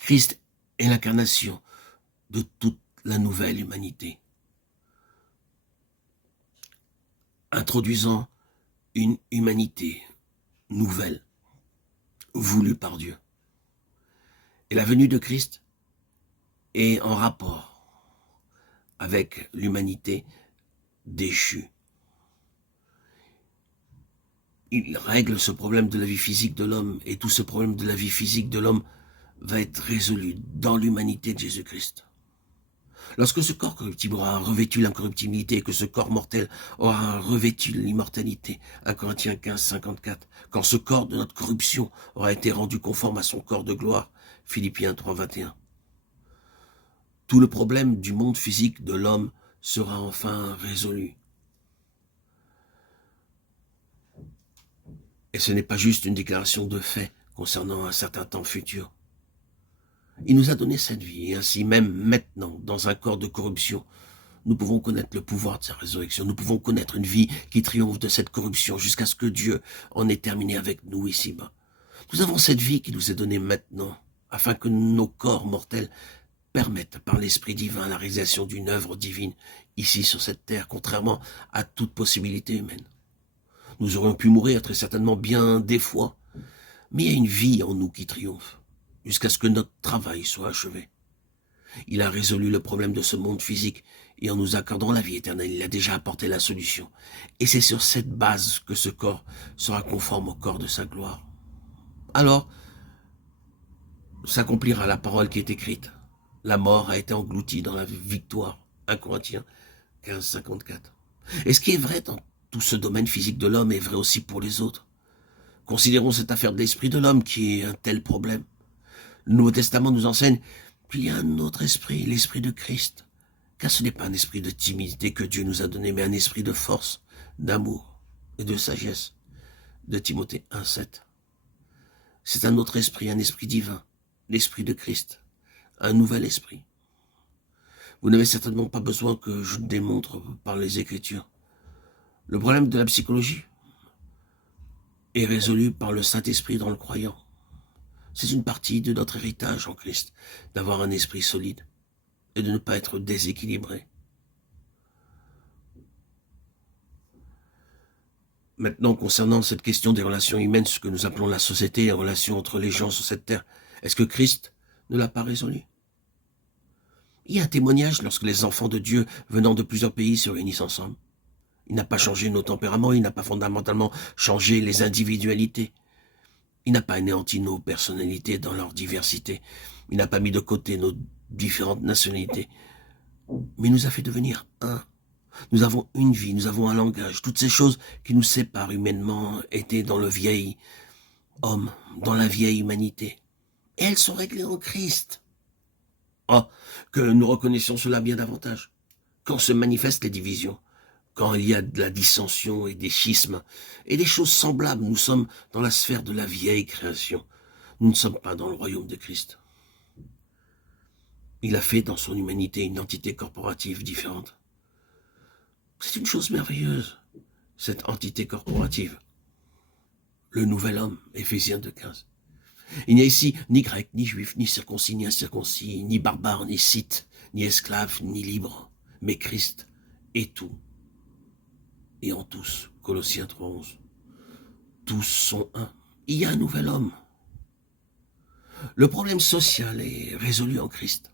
Christ est l'incarnation de toute la nouvelle humanité, introduisant une humanité nouvelle, voulue par Dieu. Et la venue de Christ est en rapport avec l'humanité déchue. Il règle ce problème de la vie physique de l'homme, et tout ce problème de la vie physique de l'homme va être résolu dans l'humanité de Jésus-Christ. Lorsque ce corps corruptible aura revêtu l'incorruptibilité et que ce corps mortel aura revêtu l'immortalité, 1 Corinthiens 15, 54, quand ce corps de notre corruption aura été rendu conforme à son corps de gloire, Philippiens 3, 21. Tout le problème du monde physique de l'homme sera enfin résolu. Et ce n'est pas juste une déclaration de fait concernant un certain temps futur. Il nous a donné cette vie, et ainsi même maintenant, dans un corps de corruption, nous pouvons connaître le pouvoir de sa résurrection, nous pouvons connaître une vie qui triomphe de cette corruption jusqu'à ce que Dieu en ait terminé avec nous ici-bas. Nous avons cette vie qui nous est donnée maintenant, afin que nos corps mortels permettent par l'Esprit divin la réalisation d'une œuvre divine ici sur cette terre, contrairement à toute possibilité humaine. Nous aurions pu mourir très certainement bien des fois, mais il y a une vie en nous qui triomphe, jusqu'à ce que notre travail soit achevé. Il a résolu le problème de ce monde physique, et en nous accordant la vie éternelle, il a déjà apporté la solution. Et c'est sur cette base que ce corps sera conforme au corps de sa gloire. Alors, s'accomplira la parole qui est écrite. La mort a été engloutie dans la victoire. 1 Corinthiens 15, 54. Et ce qui est vrai dans tout ce domaine physique de l'homme est vrai aussi pour les autres. Considérons cette affaire de l'esprit de l'homme qui est un tel problème. Le Nouveau Testament nous enseigne qu'il y a un autre esprit, l'esprit de Christ. Car ce n'est pas un esprit de timidité que Dieu nous a donné, mais un esprit de force, d'amour et de sagesse. De Timothée 1, 7. C'est un autre esprit, un esprit divin, l'esprit de Christ, un nouvel esprit. Vous n'avez certainement pas besoin que je démontre par les Écritures. Le problème de la psychologie est résolu par le Saint-Esprit dans le croyant. C'est une partie de notre héritage en Christ, d'avoir un esprit solide et de ne pas être déséquilibré. Maintenant, concernant cette question des relations humaines, ce que nous appelons la société, les relations entre les gens sur cette terre, est-ce que Christ ne l'a pas résolu? Il y a un témoignage lorsque les enfants de Dieu venant de plusieurs pays se réunissent ensemble. Il n'a pas changé nos tempéraments, il n'a pas fondamentalement changé les individualités. Il n'a pas anéanti nos personnalités dans leur diversité. Il n'a pas mis de côté nos différentes nationalités. Mais il nous a fait devenir un. Nous avons une vie, nous avons un langage. Toutes ces choses qui nous séparent humainement étaient dans le vieil homme, dans la vieille humanité. Et elles sont réglées en Christ. Oh, que nous reconnaissions cela bien davantage. Quand se manifestent les divisions, quand il y a de la dissension et des schismes, et des choses semblables, nous sommes dans la sphère de la vieille création. Nous ne sommes pas dans le royaume de Christ. Il a fait dans son humanité une entité corporative différente. C'est une chose merveilleuse, cette entité corporative. Le nouvel homme, Éphésiens 2,15. Il n'y a ici ni grec, ni juif, ni circoncis, ni incirconcis, ni barbare, ni scythe, ni esclave, ni libre, mais Christ est tout. Et en tous, Colossiens 3,11. Tous sont un. Il y a un nouvel homme. Le problème social est résolu en Christ.